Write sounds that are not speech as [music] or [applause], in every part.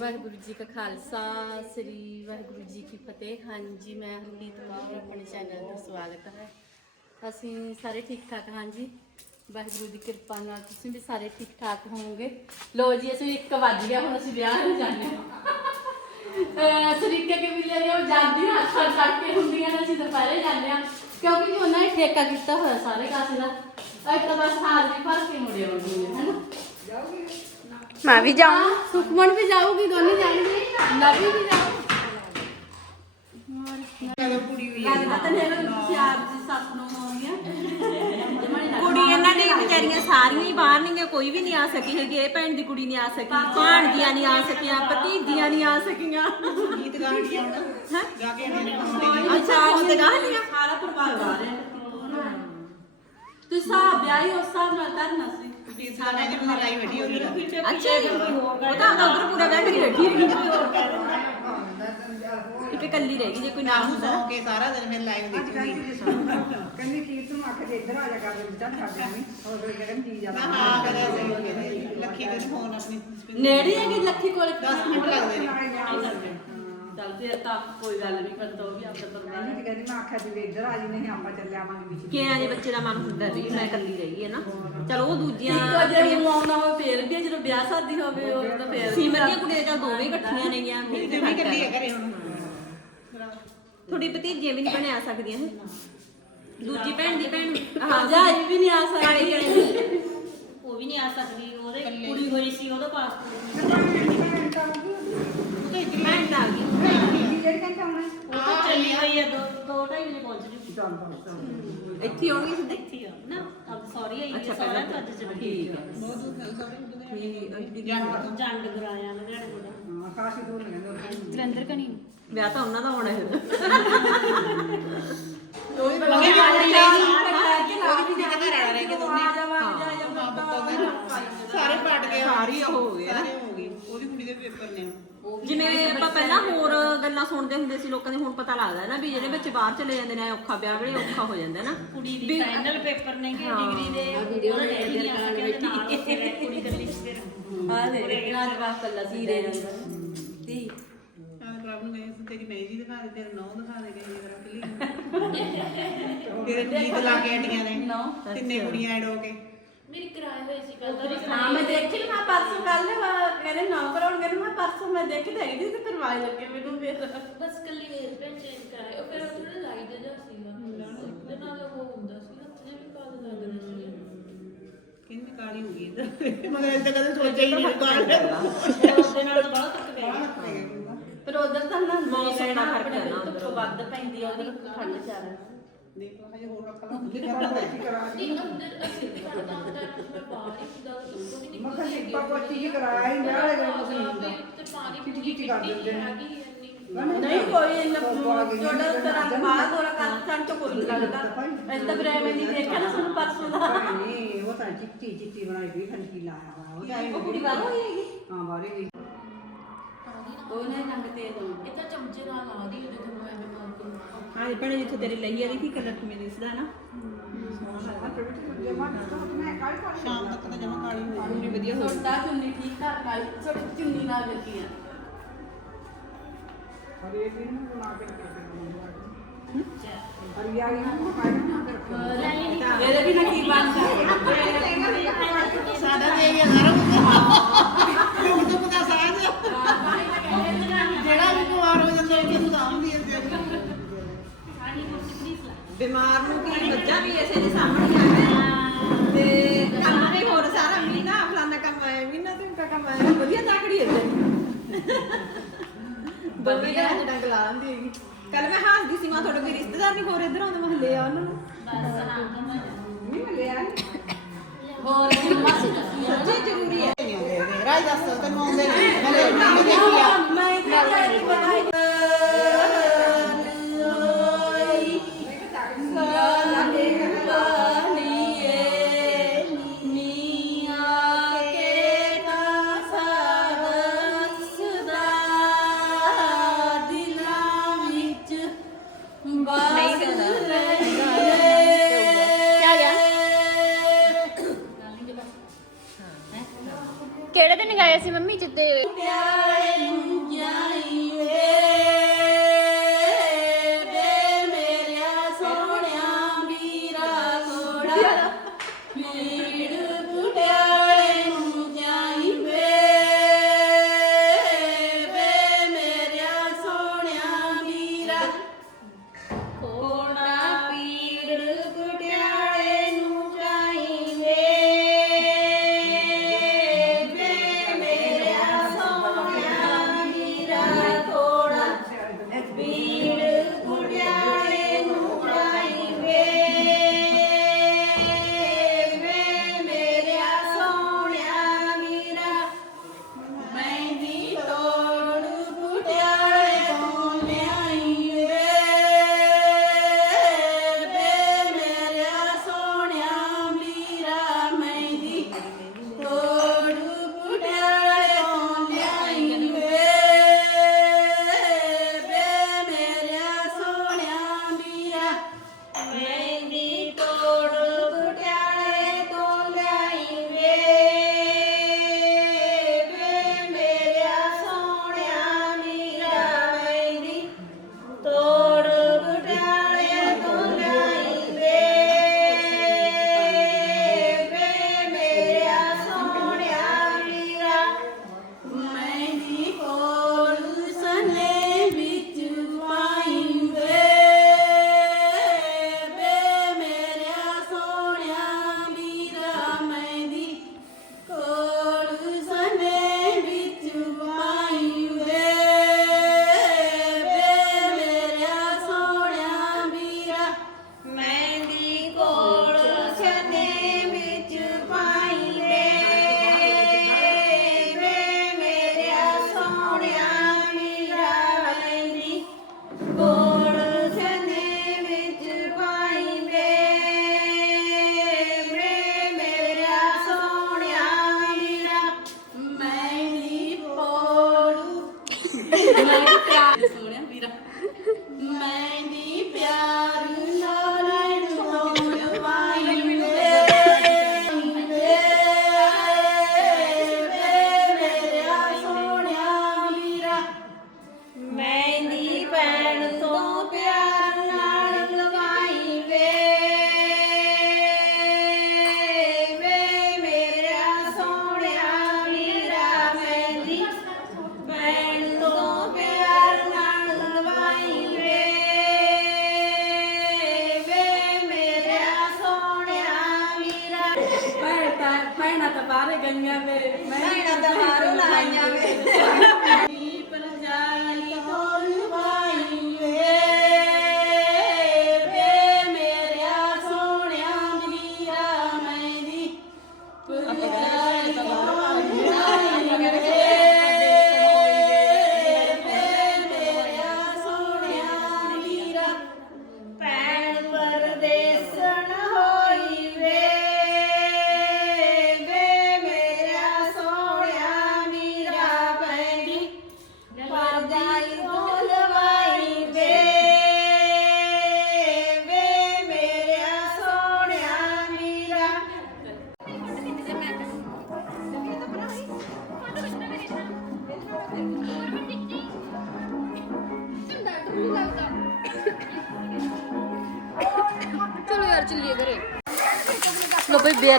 ਵਾਹਿਗੁਰੂ ਜੀ ਕਾ ਖਾਲਸਾ, ਸ੍ਰੀ ਵਾਹਿਗੁਰੂ ਜੀ ਕੀ ਫਤਿਹ। ਹਾਂਜੀ, ਮੈਂ ਹਰਮੀਤ ਕੌਰ, ਆਪਣੇ ਚੈਨਲ ਦਾ ਸਵਾਗਤ ਹੈ। ਅਸੀਂ ਸਾਰੇ ਠੀਕ ਠਾਕ ਹਾਂ ਜੀ ਵਾਹਿਗੁਰੂ ਦੀ ਕਿਰਪਾ ਨਾਲ ਤੁਸੀਂ ਵੀ ਸਾਰੇ ਠੀਕ ਠਾਕ ਹੋਵੋਗੇ। ਲੋ ਜੀ, ਅਸੀਂ 1 ਵੱਜ ਗਿਆ, ਹੁਣ ਅਸੀਂ ਵਿਆਹ ਨੂੰ ਜਾਂਦੇ ਹਾਂ। ਤਰੀਕੇ ਕੇ ਮਿਲੇ ਨੇ ਉਹ ਜਾਂਦੀਆਂ, ਅੱਖਾਂ ਕੱਟ ਕੇ ਹੁੰਦੀਆਂ ਨੇ, ਅਸੀਂ ਦੁਪਹਿਰੇ ਜਾਂਦੇ ਹਾਂ। ਕਿਉਂਕਿ ਉਹਨਾਂ ਨੇ ਠੇਕਾ ਕੀਤਾ ਹੋਇਆ ਸਾਰੇ ਕਾਸੇ ਦਾ। ਇੱਕ ਤਾਂ ਬਸ ਹਾਜ਼ਰੀ ਭਰ ਕੇ ਮੁੜੇ ਆਉਂਦੇ ਨੇ, ਹੈਨਾ? ਮੈਂ ਵੀ ਜਾਵਾਂ ਹਾਂ ਸੁਖਮਨ ਵੀ ਜਾਊਗੀ ਦੋਨੇ ਜਾਣਗੇ। ਨਵੀ ਵੀ ਜਾਊਗੀ। ਲੱਗਦਾ ਤਾਂ ਨਹੀਂ ਹੈਗਾ ਤੁਸੀਂ ਆਪ ਜੀ ਸੱਸ ਨੂੰ ਹੋਣਗੀਆਂ ਕੁੜੀ ਇਹਨਾਂ ਨੇ ਵਿਚਾਰੀਆਂ ਸਾਰੀਆਂ ਹੀ ਬਾਹਰ ਨਹੀਂ ਕੋਈ ਵੀ ਨਹੀਂ ਆ ਸਕੀ ਹੈਗੀ ਇਹ ਭੈਣ ਦੀ ਕੁੜੀ ਨਹੀਂ ਆ ਸਕੀ ਭਾਣਜੀਆਂ ਨਹੀਂ ਆ ਸਕੀਆਂ ਭਤੀਜੀਆਂ ਨਹੀਂ ਆ ਸਕੀਆਂ। ਗੀਤ ਗਾ ਕੇ ਆਉਣਾ। ਹੈਂ? ਗਾ ਕੇ ਆਉਣੇ ਅੱਛਾ ਉਹ ਤੇ ਗਾਹ ਲੀਆਂ ਸਾਰਾ ਪਰਿਵਾਰ ਗਾ ਰਿਹਾ। ਤੁਸੀਂ ਸਾਹ ਵਿਆਹੀ ਉਸ ਹਿਸਾਬ ਨਾਲ ਕਰਨਾ ਸੀ। ਵੀ ਸਾਡਾ ਜੀ ਮਲਾਈ ਵੱਡੀ ਹੋ ਗਈ ਅੱਛਾ ਜੀ ਉਹ ਤਾਂ ਉਧਰ ਪੂਰਾ ਵਿਆਹ ਕਰੀ ਬੈਠੀ ਹੈਗੀ ਇੱਕ ਇਕੱਲੀ ਰਹਿ ਗਈ ਜੇ ਕੋਈ ਨਾ ਹੁੰਦਾ ਸੌ ਕੇ ਸਾਰਾ ਦਿਨ ਮੈਂ ਲਾਈਵ ਦੇਖੂਗੀ ਕਹਿੰਦੀ ਕੀਰਤ ਨੂੰ ਆਖ ਕੇ ਇੱਧਰ ਆ ਜਾ ਕਰ ਦੇ ਚੱਲ ਛੱਡ ਜਾਣੀ ਹੋਰ ਫਿਰ ਕਹਿੰਦੀ ਜੀ ਜਾ ਮੈਂ ਹਾਂ ਕਰਿਆ ਸੀ ਲੱਖੀ ਦੇ ਫੋਨ ਆਪਣੀ ਨੇੜੇ ਹੈ ਕਿ ਲੱਖੀ ਕੋਲ 10 ਮਿੰਟ ਲੱਗਦੇ ਨੇ ਚੱਲ ਫਿਰ ਤਾਂ ਕੋਈ ਗੱਲ ਨਹੀਂ ਪਰ ਤਾਂ ਉਹ ਵੀ ਆਪਦਾ ਪਰਿਵਾਰ ਹੈ ਕਹਿੰਦੀ ਮੈਂ ਆਖਿਆ ਜੀ ਵੀ ਇੱਧਰ ਆ ਜੀ ਨਹੀਂ ਆਪਾਂ ਚੱਲੇ ਆਵਾਂਗੇ ਵਿੱਚ। ਕਿ ਆ ਜੇ ਬੱਚੇ ਦਾ ਮਨ ਹੁੰਦਾ ਵੀ ਮੈਂ ਇਕੱਲੀ ਰਹੀ ਹੈ ਨਾ। ਚਲੋ ਉਹ ਦੂਜੀਆਂ ਇੱਕੋ ਜਿਹੇ ਨੂੰ ਆਉਣਾ ਹੋਵੇ ਫੇਰ ਵੀ ਹੈ, ਜਦੋਂ ਵਿਆਹ ਸ਼ਾਦੀ ਹੋਵੇ ਉਹ ਤਾਂ ਫੇਰ ਸੀਮਰ ਦੀਆਂ ਕੁੜੀਆਂ ਚੱਲ ਦੋਵੇਂ ਇਕੱਠੀਆਂ ਨੇਗੀਆਂ ਤੇ ਵੀ ਇਕੱਲੀ ਹੈ ਘਰੇ ਹੁਣ। ਥੋੜੀ ਭਤੀਜੀਆਂ ਵੀ ਨਹੀਂ ਬਣੇ ਆ ਸਕਦੀਆਂ ਹੈ ਦੂਜੀ ਭੈਣ ਦੀ ਭੈਣ ਹਾਂ ਵੀ ਨਹੀਂ ਆ ਸਕਦੀ। ਉਹ ਵੀ ਨਹੀਂ ਆ ਸਕਦੀ ਉਹਦੇ ਕੁੜੀ ਹੋਈ ਸੀ ਉਹਦਾ ਪਾਸਪੋਰਟ ਭੈਣ ਤਾਂ ਆ ਗਈ ਜੀ ਜਿਹੜੀ ਕਹਿੰਦਾ ਆਉਣਾ ਉਹ ਤਾਂ ਚੱਲੀ ਹੋਈ ਹੈ ਦੋ ਦੋ ਢਾਈ ਵਜੇ ਪਹੁੰਚ ਜੂਗੀ ਇੱਥੇ ਆਉਣਗੇ ਸਿੱਧੇ ਇੱਥੇ ਆ ਨਾ ਅਬ ਸੌਰੀ ਆਈ ਹੈ ਸਾਰਾ ਤਾਂ ਅੱਜ ਚ ਠੀਕ ਹੈ। ਠੀਕ ਜੰਡ ਗਰਾਇਆ ਲੁਧਿਆਣੇ ਦਾ ਹਾਂ ਕਾਸ਼ੀ ਦੂਰ ਨਹੀਂ ਕਹਿੰਦੇ ਜਲੰਧਰ ਕਣੀ ਵਿਆਹ ਤਾਂ ਉਹਨਾਂ। ਦਾ ਹੋਣਾ ਹੈ। ਉਹਦੀ ਬੜੀ ਵਾਲੀ ਰਹੀ ਉਹਦੀ ਵੀ ਘਰ ਵਾਲਾ ਰਹਿ ਕੇ ਦੋਨੇ ਸਾਰੇ ਪਟ ਗਏ ਸਾਰੀ ਉਹ ਹੋ ਗਏ ਨਾ। ਸਾਰੇ ਹੋ ਗਏ। ਉਹਦੀ ਕੁੜੀ ਦੇ ਪੇਪਰ ਨੇ ਹੁਣ। ਜਿਵੇਂ ਗੱਲਾਂ ਸੁਣਦੇ ਹੁੰਦੇ ਸੀ ਲੋਕਾਂ ਦੇ ਹੁਣ ਪਤਾ ਲੱਗਦਾ ਹੈ ਨਾ ਵੀ ਜਿਹੜੇ ਬੱਚੇ ਬਾਹਰ ਚਲੇ ਜਾਂਦੇ ਨੇ ਔਖਾ ਵਿਆਹ ਵੇਲੇ ਔਖਾ ਹੋ ਜਾਂਦਾ ਹੈ ਨਾ। ਕੁੜੀ ਦੀ ਫਾਈਨਲ ਪੇਪਰ ਨੇ ਕਿ ਡਿਗਰੀ ਦੇ ਉਹਦਾ ਡੈਡੀ ਨਹੀਂ ਆ ਤੇ ਨਾਲ ਕੁੜੀ ਕੱਲੀ ਫਿਰ ਹਾਂ। ਦੇ ਨਾਲ ਜਵਾਬ ਕੱਲਾ ਸੀ ਰੇ ਦੀ। ਪ੍ਰਭ ਨੂੰ ਤੇਰੀ ਮੈਜੀ ਦਿਖਾ ਦੇ ਤੇਰਾ ਨੌ ਦਿਖਾ ਦੇ ਕਹੇ ਜਰਾ ਕਲੀ ਤੇਰੇ ਗੀਤ ਲਾ ਕੇ ਹਟੀਆਂ ਨੇ ਨੌ? ਤਿੰਨੇ ਕੁੜੀਆਂ ਐਡ ਹੋ ਕੇ। ਮੇਰੀ ਕਿਰਾਏ ਹੋਈ ਸੀ ਕੱਲ ਦਾ। ਹਾਂ ਮੈਂ ਦੇਖੀ ਨਾ ਪਰਸੋਂ ਕੱਲ ਨਾ ਨਾ ਮੈਂ ਦੇਖ ਆਈ ਸੀ ਤੇ ਕਰਵਾਏ ਲੱਗੇ ਮੈਨੂੰ ਫਿਰ। ਬਸ ਕੱਲੀ ਵੇਲ ਪੈਨ ਚੇਂਜ ਕਰਾਏ ਉਹ ਫਿਰ ਥੋੜਾ ਲਾਈਟ ਜਿਹਾ ਸੀਗਾ ਉਹਦੇ ਨਾਲ ਉਹ ਹੁੰਦਾ ਸੀ ਹੱਥ ਜਿਹਾ ਵੀ ਕਾਲ ਲੱਗ ਰਿਹਾ ਸੀ। ਕਹਿੰਦੀ ਕਾਲੀ ਹੋ ਗਈ ਇੱਧਰ। ਮਗਰ ਇੱਦਾਂ ਕਦੇ ਸੋਚਿਆ ਹੀ ਨਹੀਂ ਕਾਲੀ ਉਹਦੇ ਨਾਲ ਤਾਂ ਬਹੁਤ ਤੱਕ ਪੈ ਗਿਆ। ਪਰ ਉਧਰ ਤਾਂ ਨਾ ਮੌਸਮ ਦਾ ਫ਼ਰਕ ਹੈ ਨਾ ਉੱਧਰ। ਵੱਧ ਪੈਂਦੀ ਆ ਉਧਰ ਠੰਡ ਜ਼ਿਆਦਾ। ਦੇਖ ਲਓ ਹਜੇ ਹੋਰ ਰੱਖ ਲਾ ਨਹੀਂ ਅੰਦਰ ਅਸੀਂ ਵੀ ਕਰਦਾ ਹੁੰਦਾ ਮੈਂ ਬਾਹਰ ਹੀ ਹੁੰਦਾ ਤਾਂ ਵੀ ਨਹੀਂ ਮੈਂ ਕਿਹਾ ਜੀ ਪਾਪਾ ਚੀਜ਼ ਕਰਾਇਆ ਹੀ ਵਿਆਹ ਵਾਲੇ ਦਿਨ ਤੁਸੀਂ ਹੁੰਦਾ ਤੇ ਪਾਣੀ ਪੂਰੀ ਖਿੱਚ ਕਰ ਦਿੰਦੇ ਨੇ। ਨਹੀਂ ਕੋਈ ਇੰਨਾ ਤੁਹਾਡਾ ਤਰ੍ਹਾਂ ਬਾਹਰ ਦੋਰਾ ਕਰ ਸੰਟ ਕੋਈ ਨਹੀਂ ਲੱਗਦਾ। ਐਦਾਂ ਫਿਰ ਐਵੇਂ ਨਹੀਂ ਦੇਖਿਆ ਨਾ ਸਾਨੂੰ ਪਰਸੋਂ ਦਾ। ਨਹੀਂ ਉਹ ਤਾਂ ਚਿੱਟੀ ਚਿੱਟੀ ਬਣਾਈ ਗਈ ਖੰਡੀ ਲਾਇਆ ਵਾ ਉਹ ਤਾਂ ਕੁੜੀ ਬਾਹਰ ਹੋਈ ਹੈਗੀ। ਹਾਂ ਬਾਹਰ ਗਈ ਉਹਨੇ ਰੰਗ ਤੇਜ਼ ਹੋ ਇਹ ਤਾਂ ਚਮਚੇ ਨਾਲ ਆ ਰਹੀ ਉਹਦੇ ਤੋਂ ਐਵੇਂ ਕਰਕੇ ਹਾਂ ਭੈਣੇ ਜਿੱਥੇ ਤੇਰੀ ਲਈ ਆ ਦੇਖੀ ਕਲਰ ਕਿਵੇਂ ਦਿਸਦਾ ਨਾ? ਸ਼ਾਮ ਤੱਕ ਤਾਂ ਜਮਾ ਕਾਲੀ ਹੋ ਪੂਰੀ ਵਧੀਆ ਹੋ ਛੋਟਾ ਚੁੰਨੀ ਠੀਕ ਠਾਕ ਨਾਲ ਛੋਟੀ ਚੁੰਨੀ ਨਾਲ ਲੱਗੀ ਆ। ਹਰੇ ਵੀ ਨੂੰ ਬਣਾ ਕੇ ਹਰੀ ਆ ਗਈ ਨਾ ਪਾਇਆ ਇਹਦੇ ਵੀ ਨਾ ਕੀ ਬਣਦਾ? ਸਾਡਾ ਤੇ ਇਹ ਸਾਰਾ ਕੁਝ ਬਿਮਾਰ ਨੂੰ ਕੀ ਬੱਚਾ ਵੀ ਐਸੇ ਦੇ ਸਾਹਮਣੇ ਆ ਗਿਆ ਤੇ ਕੰਮ ਵੀ ਹੋਰ ਸਾਰਾ ਮਹੀਨਾ ਫਲਾਨਾ ਕੰਮ ਆਇਆ ਮਹੀਨਾ ਤੇ ਕਾ ਕੰਮ ਆਇਆ। ਵਧੀਆ ਤਾਕੜੀ ਹੈ ਤੇ ਬੰਦੇ ਦਾ ਡੰਗ ਲਾ ਲੈਂਦੀ ਹੈਗੀ। ਕੱਲ ਮੈਂ ਹੱਸਦੀ ਸੀ ਮੈਂ ਤੁਹਾਡੇ ਕੋਈ ਰਿਸ਼ਤੇਦਾਰ ਨਹੀਂ ਹੋਰ ਇੱਧਰ ਆਉਂਦੇ? ਮਹੱਲੇ ਆ ਉਹਨਾਂ ਨੂੰ। ਨਹੀਂ ਮਿਲਿਆ ਹੋਰ ਵੀ ਮਾਸੀ ਦੱਸੀ ਆ। ਸੱਚੀ ਜ਼ਰੂਰੀ ਹੈ। ਨਹੀਂ ਆਉਂਦੇ ਨੇ ਰਾਜ ਦੱਸ। ਕਿਹੜੇ ਦਿਨ ਗਏ ਸੀ ਮੰਮੀ ਜਿੱਦੇ? ਪਿਆਰੇ ਨੂੰ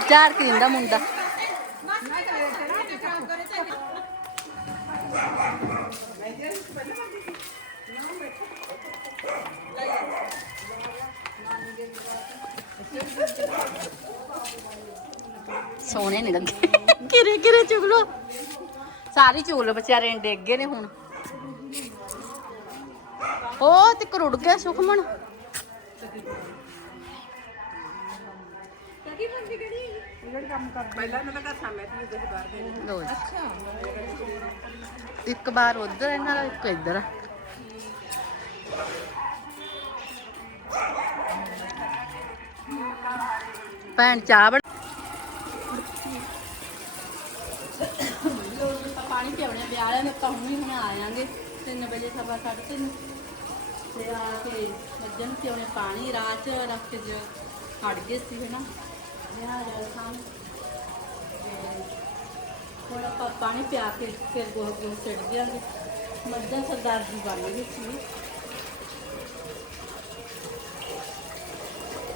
ਘਰ। ਚੱਲੀਏ ਮੁੰਡਾ। ਸੋਹਣੇ ਨਹੀਂ ਲੱਗੇ। ਕਿਰੇ ਕਿਰੇ ਚੁਗ ਲੋ ਸਾਰੀ ਚੂਲ ਵਿਚਾਰੇ ਨੇ ਗਏ ਨੇ ਹੁਣ। ਉਹ ਤੇ ਕਰੁੜ ਗਿਆ ਸੁਖਮਨ। ਇੱਕ ਬਾਰ ਉਧਰ ਇਹਨਾਂ ਦਾ ਇੱਕ ਇੱਧਰ ਆ। ਭੈਣ ਚਾਹ ਬਣ। ਪਾਣੀ ਪਿਆਉਣੇ ਵਿਆਹ ਨੇ ਤਾਂ ਹੁਣ ਹੁਣ ਆ ਜਾਾਂਗੇ। 3 ਵਜੇ ਸਵਾ 3:30 ਤੇ ਆ ਕੇ ਮੱਝਾਂ ਨੂੰ ਪਿਆਉਣੇ ਪਾਣੀ ਰਾਤ ਰੱਖ ਕੇ ਜੋ ਹਟ ਗਏ ਸੀ ਹੈਨਾ।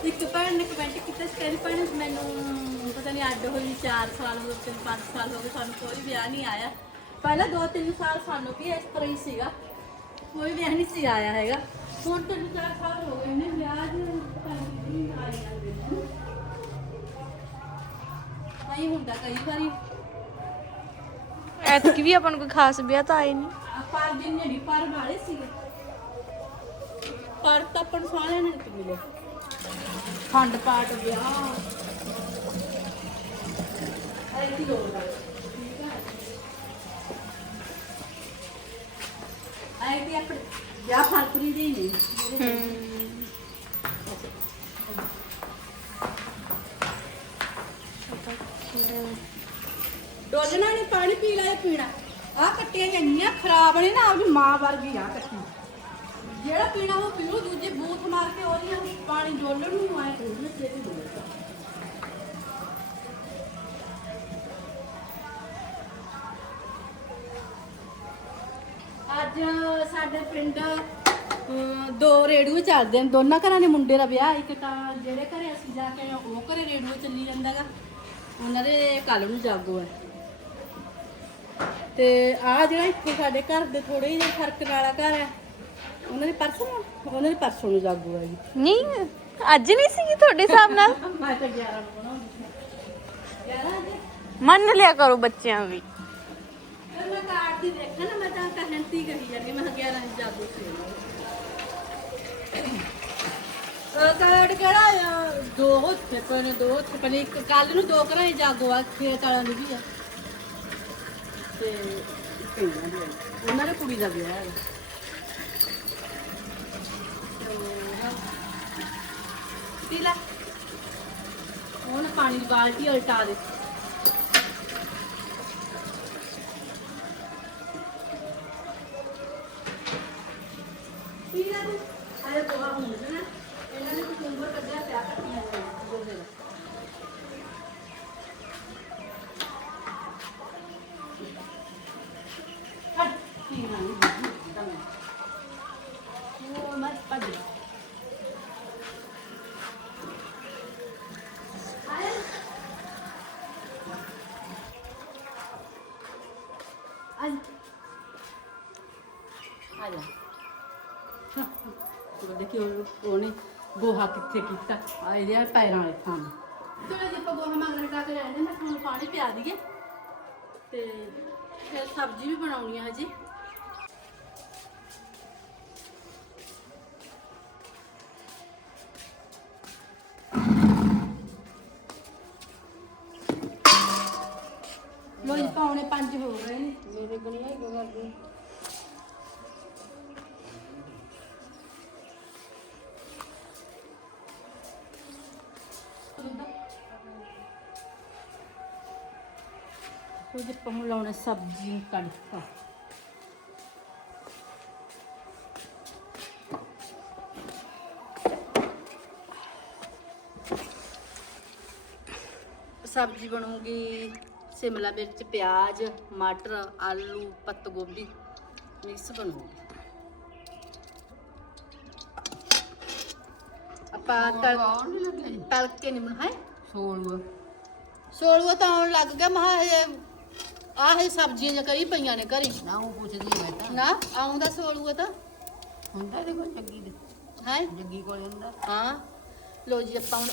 ਇੱਕ ਭੈਣ ਨੇ ਕਮੈਂਟ ਕੀਤਾ ਸਟੈਨ ਭੈਣ ਮੈਨੂੰ ਪਤਾ ਨਹੀਂ ਅੱਡ ਹੋਈ 4 ਸਾਲ ਹੋ ਗਏ 5 ਸਾਲ ਹੋ ਗਏ, ਸਾਨੂੰ ਕੋਈ ਵਿਆਹ ਨਹੀਂ ਆਇਆ। ਪਹਿਲਾਂ 2-3 ਸਾਲ ਸਾਨੂੰ ਵੀ ਇਸ ਤਰ੍ਹਾਂ ਹੀ ਸੀਗਾ, ਕੋਈ ਵਿਆਹ ਨਹੀਂ ਸੀ ਆਇਆ ਹੈਗਾ। ਹੁਣ ਤੁਹਾਨੂੰ ਕਿਹੜਾ ਸਾਲ ਹੋ ਗਏ ਨੇ ਨਹੀਂ ਹੁੰਦਾ ਕਈ ਵਾਰੀ। ਐਤਕੀ ਵੀ ਆਪਾਂ ਨੂੰ ਕੋਈ ਖਾਸ ਵਿਆਹ ਤਾਂ ਆਏ ਨਹੀਂ ਆ ਪਰ ਦਿਨ ਨਹੀਂ ਪਰ ਵਾਲੇ ਸੀਗੇ। ਪਰ ਤਾਂ ਆਪਾਂ ਨੂੰ ਸਾਰਿਆਂ ਨੇ ਨਹੀਂ ਮਿਲੇ। ਖੰਡ ਪਾਠ ਵਿਆਹ। ਐ ਕੀ ਲੋੜ ਹੈ ਠੀਕ ਹੈ ਆਏ ਤੇ ਆਪਣੇ ਵਿਆਹ ਫਰਵਰੀ ਦੇ ਹੀ ਨੇ। ਡੋਲਣਾ ਨਹੀਂ, ਪਾਣੀ ਪੀ ਲੈ ਪੀਣਾ। ਆ ਕੱਟੀਆਂ ਇੰਨੀਆਂ ਖਰਾਬ ਨੇ ਨਾ ਆਪਣੀ ਮਾਂ ਵਰਗੀ ਆ ਕੱਟੀ। ਜਿਹੜਾ ਪੀਣਾ ਉਹ ਪੀਓ, ਦੂਜੇ ਬੂਥ ਮਾਰ ਕੇ ਉਹਦੀਆਂ ਪਾਣੀ ਡੋਲਣ ਨੂੰ ਆਏ। ਉਹਨੇ ਛੇਤੀ ਡੋਲਦਾ ਅੱਜ ਸਾਡੇ ਪਿੰਡ ਦੋ ਰੇਡੀਓ ਚੱਲਦੇ ਨੇ। ਦੋਨਾਂ ਘਰਾਂ ਦੇ ਮੁੰਡੇ ਦਾ ਵਿਆਹ, ਇੱਕ ਤਾਂ ਜਿਹੜੇ ਘਰੇ ਅਸੀਂ ਜਾ ਕੇ ਆਏ ਉਹ ਘਰੇ ਰੇਡੀਓ ਚੱਲੀ ਜਾਂਦਾਗਾ। ਉਹਨਾਂ ਦੇ ਕੱਲ ਨੂੰ ਜਾਗੋ ਹੈ। ਤੇ ਆ ਜਿਹੜਾ ਇੱਥੇ ਸਾਡੇ ਘਰ ਦੇ ਥੋੜੇ ਜਿਹੇ ਫ਼ਰਕ ਵਾਲਾ ਘਰ ਹੈ ਉਹਨਾਂ ਦੇ ਪਰਸੋਂ ਨੂੰ- ਉਹਨਾਂ ਦੇ ਪਰਸੋਂ ਨੂੰ ਜਾਗੋ ਹੈ ਜੀ। ਨਹੀਂ ਅੱਜ ਨਹੀਂ ਸੀ ਤੁਹਾਡੇ ਹਿਸਾਬ ਨਾਲ? [laughs] ਮੈਂ ਤਾਂ 11 ਨੂੰ ਬਣਾਉਂਦੀ ਸੀ। 11 ਅੱਜ? ਮੰਨ ਲਿਆ ਕਰੋ ਬੱਚਿਆਂ ਵੀ। ਫਿਰ ਮੈਂ ਕਾਰਡ ਦੀ ਦੇਖਿਆ ਨਾ ਮੈਂ ਤਾਂ ਕਹਿਣਤੀ ਕਹੀ ਜਾਂਦੀ ਮੈਂ ਕਿਹਾ 11 ਨੂੰ ਜਾਗੋ ਸੀ। ਕਾਰਡ ਕਿਹੜਾ ਆ? ਦੋ ਉੱਥੇ ਪਏ ਨੇ ਦੋ ਉੱਥੇ ਪਏ ਨੇ। ਇੱਕ ਕੱਲ ਨੂੰ ਦੋ ਘਰਾਂ ਜਾਗੋ ਆ, ਖੇਤ ਵਾਲਿਆਂ ਦੀ ਵੀ ਆ ਤੇ ਇੱਕ ਇਹਨਾਂ ਦੀ ਆ। ਉਹਨਾਂ ਦੇ ਕੁੜੀ ਦਾ ਵਿਆਹ ਹੈ ਪੀ ਲੈ ਹੁਣ ਪਾਣੀ ਦੀ ਬਾਲਟੀ ਉਲਟਾ ਦੇ ਜਾ। ਉਹ ਦੇਖਿਓ ਉਹਨੇ ਗੋਹਾ ਕਿੱਥੇ ਕੀਤਾ। ਆ ਇਹਦੇ ਆ ਪੈਰਾਂ ਵਾਲੇ ਥਾਂ ਚਲੋ ਜੇ ਆਪਾਂ ਗੋਹਾ ਮੰਗਣ ਟਾ ਕੇ ਰਹਿੰਦੇ ਮੈਂ ਤੁਹਾਨੂੰ ਪਾਣੀ ਪਿਆ ਦਈਏ ਤੇ ਫਿਰ ਸਬਜ਼ੀ ਵੀ ਬਣਾਉਣੀ ਆ ਹਜੇ। ਲੋ ਜੀ ਪੌਣੇ 5 ਹੋ ਗਏ ਨੇ। ਮੇਰੇ ਗੁਣੀਆਂ ਹੀ ਕਰਦੇ ਪਹੁੰ ਲਾਉਣਾ? ਸਬਜ਼ੀ ਨੂੰ ਤੜਕਾ ਸਬਜ਼ੀ ਬਣੂਗੀ ਸ਼ਿਮਲਾ ਮਿਰਚ ਪਿਆਜ਼ ਮਟਰ ਆਲੂ ਪੱਤ ਗੋਭੀ ਮਿਕਸ ਬਣੂਗੀ। ਆਪਾਂ ਤਲ ਤਲ ਕੇ ਨਹੀਂ ਬਣਾਏ? ਸੋਲੂਆ ਸੋਲੂਆ ਤਾਂ ਆਉਣ ਲੱਗ ਗਿਆ ਮਹਾ ਆਹ ਸਬਜ਼ੀਆਂ ਜਿਹਾ ਕਰੀ ਪਈਆਂ ਨੇ ਘਰੀ। ਨਾ ਉਹ ਪੁੱਛਦੀ ਮੈਂ ਤਾਂ। ਨਾ ਆਉਂਦਾ ਸੋਲੂਆ ਤਾਂ। ਹੁੰਦਾ ਦੇਖੋ ਜੱਗੀ ਦੇ। ਹੈ? ਜੱਗੀ ਕੋਲ ਹੁੰਦਾ। ਹਾਂ। ਲੋ ਜੀ ਆਪਾਂ ਹੁਣ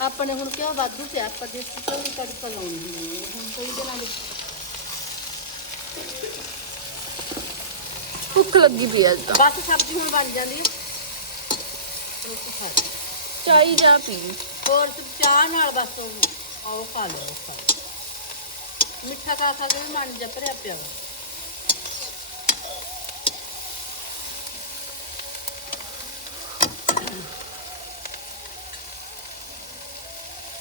ਆਪਣੇ ਹੁਣ ਕਿਉਂ ਵਾਧੂ ਪਿਆ ਘਿਓ ਦੀ ਤੜਕਾ ਲਾਉਣੀ ਹੈ ਹੁਣ ਕਈ ਦੇ ਭੁੱਖ ਲੱਗੀ ਪਈ ਅੱਜ ਤਾਂ। ਬਸ ਸਬਜ਼ੀ ਹੁਣ ਬਣ ਜਾਂਦੀ ਹੈ ਰੋਟੀ ਖਾ ਲਈ। ਚਾਈ ਜਾ ਪੀ ਹੋਰ ਚਾਹ ਨਾਲ ਬਸ ਉਹ ਆਓ ਖਾ ਲਓ ਖਾ ਲਓ ਮਿੱਠਾ ਖਾ ਖਾ ਕੇ ਵੀ ਮਨ ਜਿਹਾ ਭਰਿਆ ਪਿਆ ਵਾ।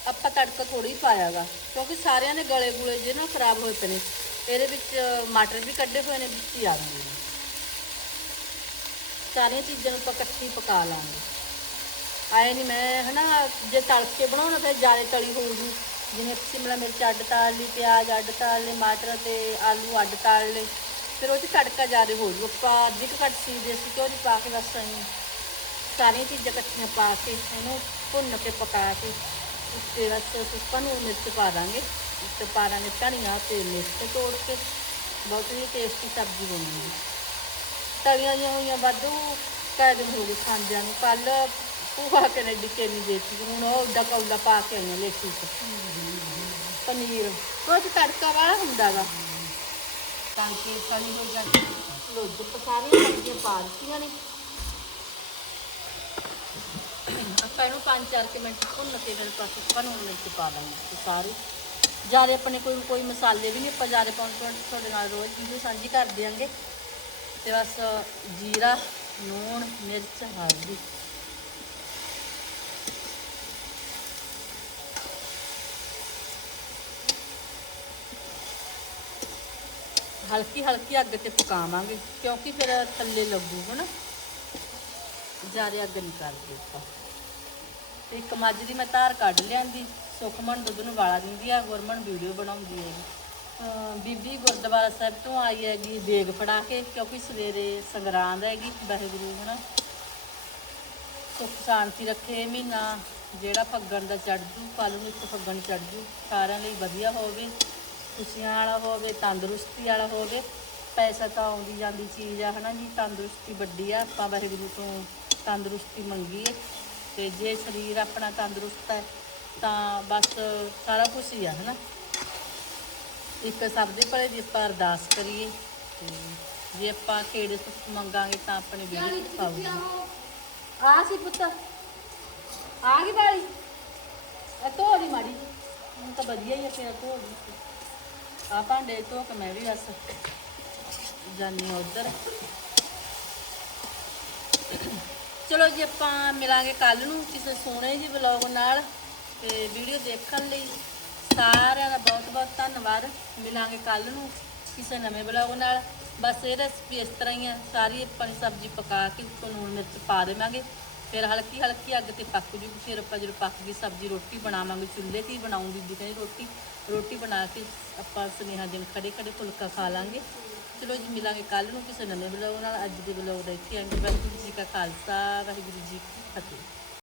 ਆਪਾਂ ਤੜਕਾ ਥੋੜੀ ਪਾਇਆਗਾ ਕਿਉਂਕਿ ਸਾਰਿਆਂ ਦੇ ਗਲੇ ਗੁਲੇ ਜੇ ਨਾ ਖਰਾਬ ਹੋਏ ਪਏ ਨੇ, ਇਹਦੇ ਵਿੱਚ ਮਟਰ ਵੀ ਕੱਢੇ ਹੋਏ ਨੇ, ਵਿੱਚ ਹੀ ਆ ਸਾਰੀਆਂ ਚੀਜ਼ਾਂ ਨੂੰ ਆਪਾਂ ਇਕੱਠੀ ਪਕਾ ਲਾਂਗੇ। ਆਏ ਨਹੀਂ ਮੈਂ, ਹਨਾ, ਜੇ ਤਲ ਕੇ ਬਣਾਉਣਾ ਤਾਂ ਜ਼ਿਆਦਾ ਤਲੀ ਹੋਊਗੀ। ਜਿਵੇਂ ਸ਼ਿਮਲਾ ਮਿਰਚ ਅੱਡ ਤਾਲ ਲਈ, ਪਿਆਜ਼ ਅੱਡ ਤਾਲ ਲਏ ਮਟਰ ਤੇ ਆਲੂ ਅੱਡ ਤਾਲ ਲਏ ਫਿਰ ਉਹ 'ਚ ਤੜਕਾ ਜ਼ਿਆਦਾ ਹੋ ਜੂ ਆਪਾਂ ਅੱਧੀ ਕੁ ਘੱਟ ਸੀ ਦੇਸੀ ਘਿਓ ਦੀ ਪਾ ਕੇ ਬਸ ਅਸੀਂ ਸਾਰੀਆਂ ਚੀਜ਼ਾਂ ਇਕੱਠੀਆਂ ਪਾ ਕੇ ਇਹਨੂੰ ਭੁੰਨ ਕੇ ਪਕਾ ਕੇ ਉੱਤੇ ਬਸ ਸੁੱਕਾ ਨੂੰ ਮਿਰਚ ਪਾ ਦਾਂਗੇ। ਉੱਤੇ ਪਾ ਦਾਂਗੇ ਧਨੀਆ ਤੇ ਮਿਰਚ ਤੋੜ ਕੇ, ਬਹੁਤ ਹੀ ਟੇਸਟੀ ਸਬਜ਼ੀ ਬਣੂਗੀ। ਤਲੀਆਂ ਜਿਹੀਆਂ ਹੋਈਆਂ ਵਾਧੂ ਕਈ ਦਿਨ ਹੋ ਗਏ ਖਾਂਦਿਆਂ ਨੂੰ। ਕੱਲ ਭੂਆ ਕੇ ਨੇ ਡਿੱਕੇ ਨਹੀਂ ਦੇਤੀ, ਹੁਣ ਉਹ ਉੱਡਾ ਕੌਲਾ ਪਾ ਕੇ ਆਈਆਂ ਲੇਟੀ ਚ। ਪਨੀਰ, ਉਹ 'ਚ ਤੜਕਾ ਵਾਲਾ ਹੁੰਦਾ ਵਾ। ਤਾਂ ਕਿ ਤਲੀ ਹੋ ਜਾਂਦੀ ਲੋਜ ਸਾਰੀਆਂ ਸਬਜ਼ੀਆਂ ਪਾ ਦਿੱਤੀਆਂ ਨੇ। ਆਪਾਂ ਇਹਨੂੰ 5-4 ਮਿੰਟ ਭੁੰਨ ਕੇ ਫਿਰ ਪਾਸੇ ਪਨੂਨ ਮਿਰਚ ਪਾ ਦਾਂਗੇ ਸਾਰੇ। ਜ਼ਿਆਦਾ ਆਪਣੇ ਕੋਈ ਕੋਈ ਮਸਾਲੇ ਵੀ ਨਹੀਂ, ਆਪਾਂ ਜ਼ਿਆਦਾ ਪਾਉਣ ਤੋਂ ਤੁਹਾਡੇ ਨਾਲ ਰੋਜ਼ ਵੀਡੀਓ ਸਾਂਝੀ ਕਰ ਦਿਆਂਗੇ। ਤੇ ਬਸ ਜੀਰਾ, ਲੂਣ, ਮਿਰਚ, ਹਲਦੀ। ਹਲਕੀ ਹਲਕੀ ਅੱਗ ਤੇ ਪਕਾਵਾਂਗੇ, ਕਿਉਂਕਿ ਫਿਰ ਥੱਲੇ ਲੱਗੂ ਹਨਾ ਜ਼ਿਆਦਾ ਅੱਗ ਨਹੀਂ ਕਰਦੇ ਆਪਾਂ। ਤੇ ਇੱਕ ਮੱਝ ਦੀ ਮੈਂ ਧਾਰ ਕੱਢ ਲਿਆਂਦੀ, ਸੁਖਮਨ ਦੁੱਧ ਨੂੰ ਵਾਲਾ ਦਿੰਦੀ ਆ, ਗੁਰਮਨ ਵੀਡੀਓ ਬਣਾਉਂਦੀ ਹੈਗੀ ਬੀਬੀ ਗੁਰਦੁਆਰਾ ਸਾਹਿਬ ਤੋਂ ਆਈ ਹੈਗੀ ਦੇਗ ਫੜਾ ਕੇ, ਕਿਉਂਕਿ ਸਵੇਰੇ ਸੰਗਰਾਂਦ ਹੈਗੀ ਵਾਹਿਗੁਰੂ, ਹਨਾ। ਸੁੱਖ ਸ਼ਾਂਤੀ ਰੱਖੇ ਮਹੀਨਾ, ਜਿਹੜਾ ਫੱਗਣ ਦਾ ਚੜ ਜੂ, ਕੱਲ੍ਹ ਨੂੰ ਇੱਕ ਫੱਗਣ ਚੜ ਜੂ, ਸਾਰਿਆਂ ਲਈ ਵਧੀਆ ਹੋਵੇ। ਖੁਸ਼ੀਆਂ ਵਾਲਾ ਹੋਵੇ ਤੰਦਰੁਸਤੀ ਵਾਲਾ ਹੋਵੇ ਪੈਸਾ ਤਾਂ ਆਉਂਦੀ ਜਾਂਦੀ ਚੀਜ਼ ਆ ਹਨਾ ਜੀ ਤੰਦਰੁਸਤੀ ਵੱਡੀ ਆ ਆਪਾਂ ਵਾਹਿਗੁਰੂ ਤੋਂ ਤੰਦਰੁਸਤੀ ਮੰਗੀਏ ਤੇ ਜੇ ਸਰੀਰ ਆਪਣਾ ਤੰਦਰੁਸਤ ਹੈ ਤਾਂ ਬਸ ਸਾਰਾ ਕੁਝ ਹੀ ਆ ਹਨਾ। ਇੱਕ ਸਭ ਦੇ ਭਲੇ ਦੀ ਆਪਾਂ ਅਰਦਾਸ ਕਰੀਏ ਤੇ ਜੇ ਆਪਾਂ ਖੇੜੇ ਸੁੱਖ ਮੰਗਾਂਗੇ ਤਾਂ ਆਪਣੇ ਚ ਪਾਉਗੀ ਆ ਸੀ ਪੁੱਤ। ਆ ਗਈ ਬਾਲੀ ਇਹ ਧੋ ਦੀ ਮਾੜੀ। ਹੁਣ ਤਾਂ ਵਧੀਆ ਹੀ ਆ ਫਿਰ ਧੋ ਦੀ। ਆ ਭਾਂਡੇ ਧੋ ਕੇ ਮੈਂ ਵੀ ਬਸ ਜਾਨੀ ਉਧਰ। ਚਲੋ ਜੀ, ਆਪਾਂ ਮਿਲਾਂਗੇ ਕੱਲ ਨੂੰ ਕਿਸੇ ਸੋਹਣੇ ਜੀ ਵਲੌਗ ਨਾਲ ਤੇ ਵੀਡੀਓ ਦੇਖਣ ਲਈ। ਸਾਰਿਆਂ ਦਾ ਬਹੁਤ ਬਹੁਤ ਧੰਨਵਾਦ। ਮਿਲਾਂਗੇ ਕੱਲ ਨੂੰ ਕਿਸੇ ਨਵੇਂ ਵਲੌਗ ਨਾਲ। ਬਸ ਇਹ ਰੈਸਪੀ ਇਸ ਤਰ੍ਹਾਂ ਹੀ ਆ। ਸਾਰੀ ਆਪਾਂ ਸਬਜ਼ੀ ਪਕਾ ਕੇ ਉੱਤੋਂ ਲੂਣ ਮਿਰਚ ਪਾ ਦੇਵਾਂਗੇ। ਫਿਰ ਹਲਕੀ ਹਲਕੀ ਅੱਗ ਤੇ ਪੱਕ ਜੂ, ਫਿਰ ਆਪਾਂ ਜਦੋਂ ਪੱਕ ਗਈ ਸਬਜ਼ੀ, ਰੋਟੀ ਬਣਾਵਾਂਗੇ, ਚੁੱਲ੍ਹੇ ਤੇ ਹੀ ਬਣਾਉਂਗੀ ਜੀ ਕਹਿੰਦੀ ਰੋਟੀ ਰੋਟੀ ਬਣਾ ਕੇ ਆਪਾਂ ਸੁਨੇਹਾ ਦਿਨ ਖੜੇ ਖੜੇ ਫੁਲਕਾ ਖਾ ਲਾਂਗੇ। ਚਲੋ ਜੀ, ਮਿਲਾਂਗੇ ਕੱਲ ਨੂੰ ਕਿਸੇ ਨਵੇਂ ਵਲੌਗ ਨਾਲ। ਅੱਜ ਦੇ ਵਲੌਗ ਦਾ ਇੱਥੇ ਅੰਤ ਵਾਹਿਗੁਰੂ ਜੀ ਕਾ ਖਾਲਸਾ, ਵਾਹਿਗੁਰੂ ਜੀ ਕੀ ਫਤਿਹ।